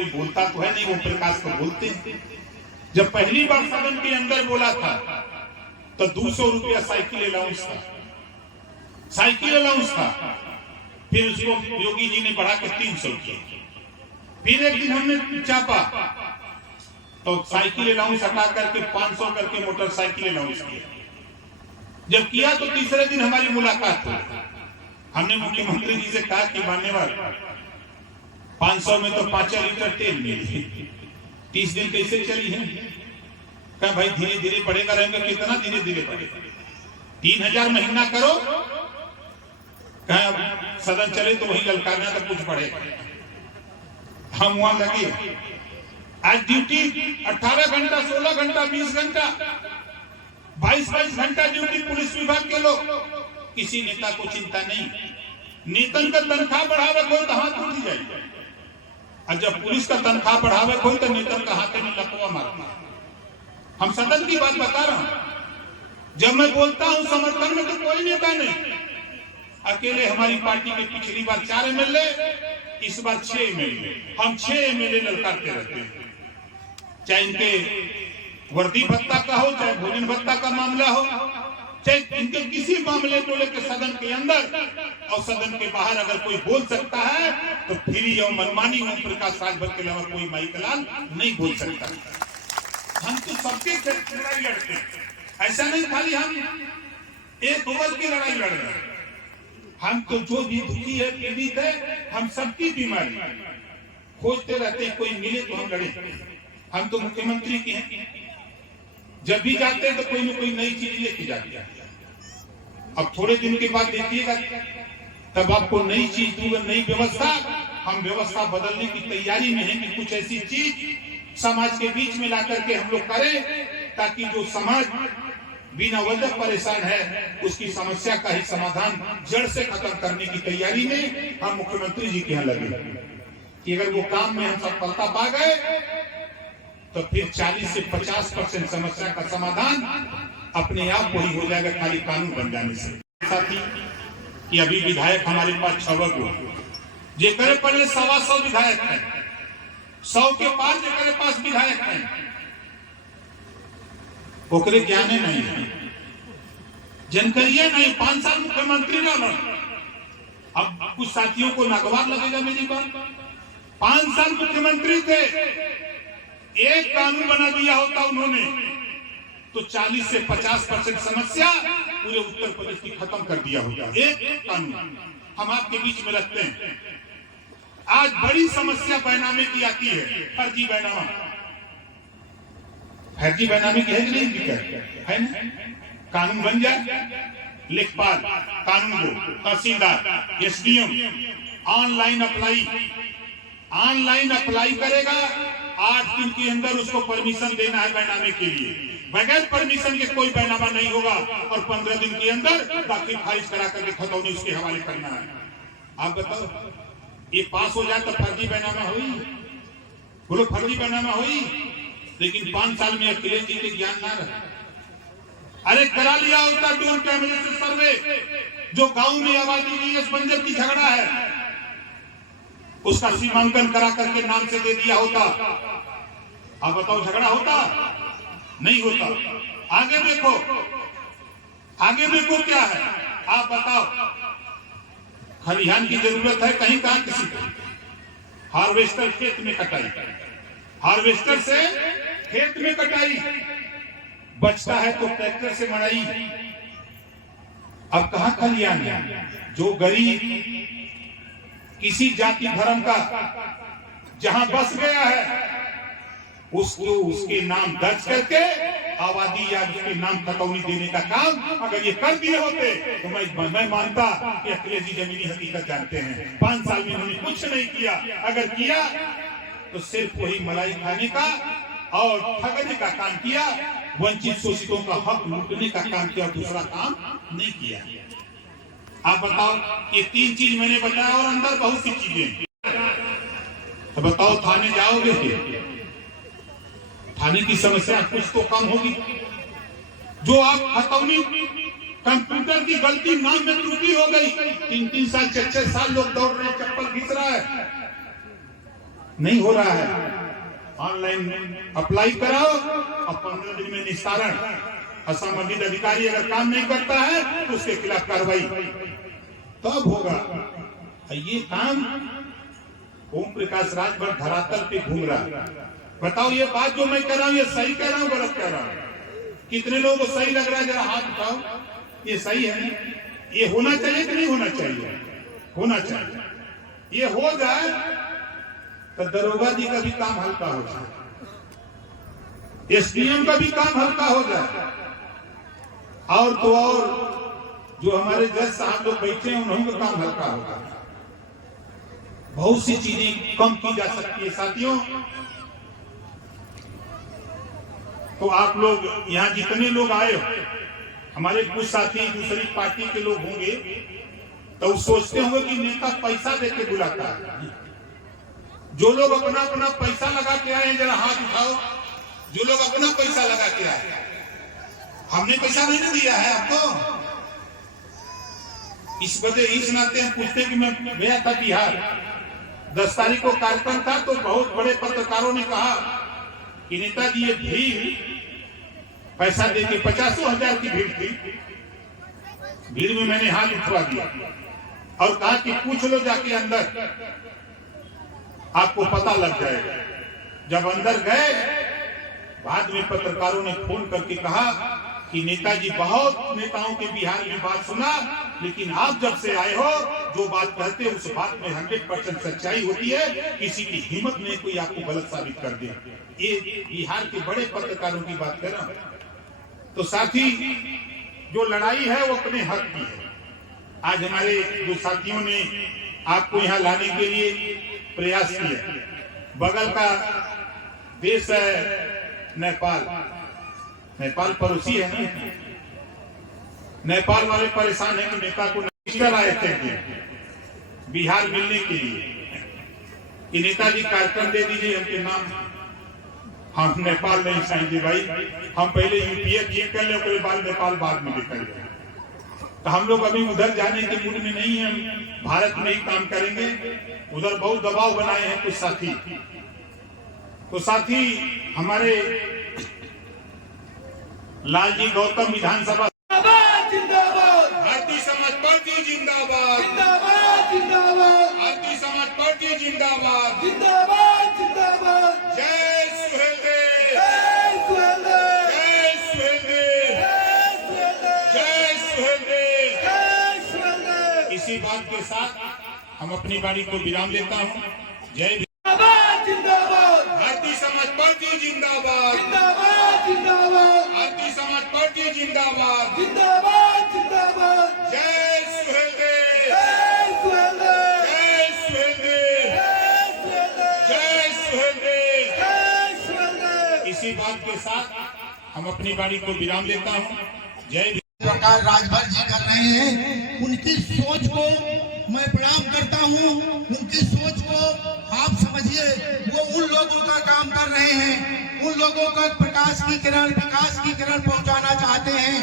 कोई बोलता तो है नहीं, वो प्रकाश को बोलते हैं। जब पहली बार सदन के अंदर बोला था तो 200 रुपया साइकिल अलाउंस था, साइकिल अलाउंस था। फिर उसको योगी जी ने बढ़ा के 300 किया। फिर एक दिन हमने चापा तो साइकिल अलाउंस हटा करके 500 करके मोटरसाइकिल अलाउंस किया। जब किया तो तीसरे दिन हमारी मुलाकात हुई। हमने मुख्यमंत्री जी से कहा कि मान्यवर 500 में तो 5 लीटर तेल मिली, 30 दिन कैसे चली है? कहा भाई धीरे धीरे बढ़ेगा रहेगा। कितना धीरे धीरे बढ़ेगा? 3000 महीना करो। कहा अब सदन चले तो वही ललकारना तो कुछ बढ़ेगा। हम वहां लगे। आज ड्यूटी 18 घंटा, 16 घंटा, 20 घंटा, 22 घंटा ड्यूटी पुलिस विभाग के लोग। किसी नेता को चिंता नहीं। नेतन का तनख्वाह बढ़ावे कोई तो हाथ उठ जाए, और जब पुलिस का तनख्वाह बढ़ावे कोई तो नेतन का हाथ में लकवा मारता। हम सदन की बात बता रहा हूं। जब मैं बोलता हूं समर्थन में तो कोई नेता नहीं। अकेले हमारी पार्टी के पिछली बार 4 एमएलए, इस बार 6 एमएलए। हम 6 एमएलए ललकारते रहते हैं। चाहे इनके वर्दी भत्ता का हो, चाहे भोजन भत्ता का मामला हो, चाहे इनके किसी मामले को लेकर सदन के अंदर और सदन के बाहर अगर कोई बोल सकता है तो फ्री और मनमानी ओम प्रकाश राजभर के अलावा कोई माइकलाल नहीं बोल सकता। हम तो सबके लड़ाई लड़ते हैं। ऐसा नहीं खाली हम एक ओवर की लड़ाई लड़ रहे हैं। हम तो जो भी दुखी है, पीड़ित है, हम सबकी बीमारी खोजते रहते हैं। कोई मिले तो हम लड़े। हम तो मुख्यमंत्री के हैं। जब भी जाते हैं तो कोई ना कोई नई चीज लेके जाते हैं। अब थोड़े दिन के बाद देखिएगा तब आपको नई चीज दूंगा, नई व्यवस्था। हम व्यवस्था बदलने की तैयारी में है कि कुछ ऐसी चीज समाज के बीच में ला करके हम लोग करें ताकि जो समाज बिना वजह परेशान है उसकी समस्या का ही समाधान जड़ से खत्म करने की तैयारी में हम मुख्यमंत्री जी के यहाँ लगे कि अगर वो काम में हम सफलता पा गए तो फिर 40 से 50% समस्या का समाधान अपने आप वही हो जाएगा, खाली कानून बन जाने से। साथी कि अभी विधायक हमारे पास 6 गो, जेकरे पहले 125 विधायक है, 100 के पार जेकरे पास विधायक है, ओकरे ज्ञाने नहीं है, जानकारियां नहीं। 5 साल मुख्यमंत्री रहा। अब कुछ साथियों को नागवार लगेगा मेरी बात। 5 साल मुख्यमंत्री थे, एक कानून बना दिया होता उन्होंने तो 40 से 50% समस्या पूरे उत्तर प्रदेश की खत्म कर दिया होता। एक कानून हम आपके बीच में रखते हैं। आज बड़ी समस्या बैनामे की आती है, फर्जी बैनामा। फर्जी बैनामे की है कि नहीं है ना? कानून बन जाए, लेखपाल, कानून को, तहसीलदार, एसडीएम ऑनलाइन अप्लाई करेगा। 8 दिन के अंदर उसको परमिशन देना है बैनामे के लिए। बगैर परमिशन के कोई बैनामा नहीं होगा और 15 दिन के अंदर दाखिल खारिज करा करके खतौनी उसके हवाले करना है। आप बताओ, ये पास हो जाए तो फर्जी बैनामा हुई? बोलो फर्जी बैनामा हुई? लेकिन 5 साल में अखिलेश जी के ज्ञान ना रहे। अरे करा लिया होता ड्रोन कैमरे से सर्वे, जो गांव में आबादी नहीं बंजर की झगड़ा है उसका सीमांकन करा करके नाम से दे दिया होता। आप बताओ झगड़ा होता? नहीं होता। आगे देखो, आगे देखो क्या है। आप बताओ, खलिहान की जरूरत है कहीं कहां किसी को, हार्वेस्टर खेत में कटाई, हार्वेस्टर से खेत में कटाई, बचता है तो ट्रैक्टर से मड़ाई। अब कहां खलिहान है? जो गरीब किसी जाति धर्म का जहां बस गया है उसको उसके नाम दर्ज करके आबादी या उसके नाम खतौनी देने का काम अगर ये कर दिए होते तो मैं मानता कि अखिलेश जी जमीनी हकीकत जानते हैं। 5 साल में उन्होंने कुछ नहीं किया। अगर किया तो सिर्फ वही मलाई खाने का और ठगने का काम किया, वंचित शोषितों का हक लूटने का काम किया, दूसरा काम नहीं किया। आप बताओ, ये 3 चीज मैंने बताया और अंदर बहुत सी चीजें। तो बताओ, थाने जाओगे? थाने की समस्या कुछ तो कम होगी। जो आप खतौनी कंप्यूटर की गलती, नाम में त्रुटि हो गई, 3-3 साल 6-6 साल लोग दौड़ रहे, चप्पल घिस रहा है, नहीं हो रहा है। ऑनलाइन अप्लाई कराओ और 15 दिन में निस्तारण। असंबंधित अधिकारी अगर काम नहीं करता है तो उसके खिलाफ कार्रवाई तब होगा। ये काम ओम प्रकाश राजभर धरातल पे घूम रहा। बताओ ये बात जो मैं कह रहा हूँ ये सही कह रहा हूँ गलत कह रहा हूँ? कितने लोगों को सही लग रहा है? जरा हाथ उठाओ। ये सही है? ये होना चाहिए कि नहीं होना चाहिए? होना चाहिए। ये हो जाए तो दरोगा जी का भी काम हल्का हो जाए, एसडीएम का भी काम हल्का हो जाए, और तो और जो हमारे जज साहब लोग बैठे हैं उन्होंने का काम हल्का होगा। बहुत सी चीजें कम की जा सकती है साथियों। तो आप लोग यहाँ जितने लोग आए हो, हमारे कुछ साथी दूसरी पार्टी के लोग होंगे तो सोचते होंगे कि नेता पैसा देके बुलाता है। जो लोग अपना अपना पैसा लगा के आए हैं जरा हाथ उठाओ। जो लोग अपना पैसा लगा के आए, हमने पैसा नहीं दिया है आपको। इस नाते हम पूछते कि मैं गया था बिहार, 10 तारीख को कार्यक्रम था, तो बहुत बड़े पत्रकारों ने कहा कि नेताजी ये भीड़ पैसा देके 50,000 की भीड़ थी। भीड़ में मैंने हाथ उठवा दिया और कहा कि पूछ लो जाके अंदर, आपको पता लग जाएगा। जब अंदर गए, बाद में पत्रकारों ने फोन करके कहा कि नेताजी बहुत नेताओं के बिहार में बात सुना, लेकिन आप जब से आए हो जो बात कहते हैं उस बात में 100% सच्चाई होती है। किसी की हिम्मत नहीं कोई आपको गलत साबित कर दे। ये बिहार के बड़े पत्रकारों की बात कर रहा हूं। तो साथी, जो लड़ाई है वो अपने हक की है। आज हमारे जो साथियों ने आपको यहाँ लाने के लिए प्रयास किया। बगल का देश है नेपाल, नेपाल पड़ोसी है ना। नेपाल वाले परेशान है कि नेता को मिनिस्टर आए थे बिहार मिलने के लिए कि नेताजी कार्यक्रम दे दीजिए उनके नाम। हम नेपाल नहीं चाहेंगे भाई, हम पहले यूपीए चेक कर ले, उसके बाद नेपाल बाद में निकल जाए। तो हम लोग अभी उधर जाने के मूड में नहीं है, हम भारत में ही काम करेंगे। उधर बहुत दबाव बनाए हैं कुछ साथी। तो साथी, हमारे लालजी गौतम विधानसभा जिंदाबाद, भारतीय समाज पार्टी जिंदाबाद, जिंदाबाद, जिंदाबाद, भारतीय समाज पार्टी जिंदाबाद, जिंदाबाद, जिंदाबाद। जय सुहेलदेव, जय सुहेलदेव, जय सुहेलदेव, जय सुहेलदेव, जय सुहेलदेव। जय सुहेलदेव। इसी बात के साथ हम अपनी वाणी को विराम देता हूँ। जय जिंदाबाद, जिंदाबाद, भारतीय समाज पार्टी जिंदाबाद, जिंदाबाद, जिंदाबाद, भारतीय समाज पार्टी जिंदाबाद, जिंदाबाद, जिंदाबाद। जय सुहेलदेव, जय सुहेलदेव, जय सुहेलदेव, जय सुहेलदेव, जय सुहेलदेव। जय सुहेलदेव। इसी बात के साथ हम अपनी वाणी को विराम देता हूँ। जय प्रकार राजभर जी कर रहे हैं, उनकी सोच को मैं प्रणाम करता हूं। उनकी सोच को आप समझिए, वो उन लोगों का काम कर रहे हैं, उन लोगों का प्रकाश की किरण, विकास की किरण पहुंचाना चाहते हैं।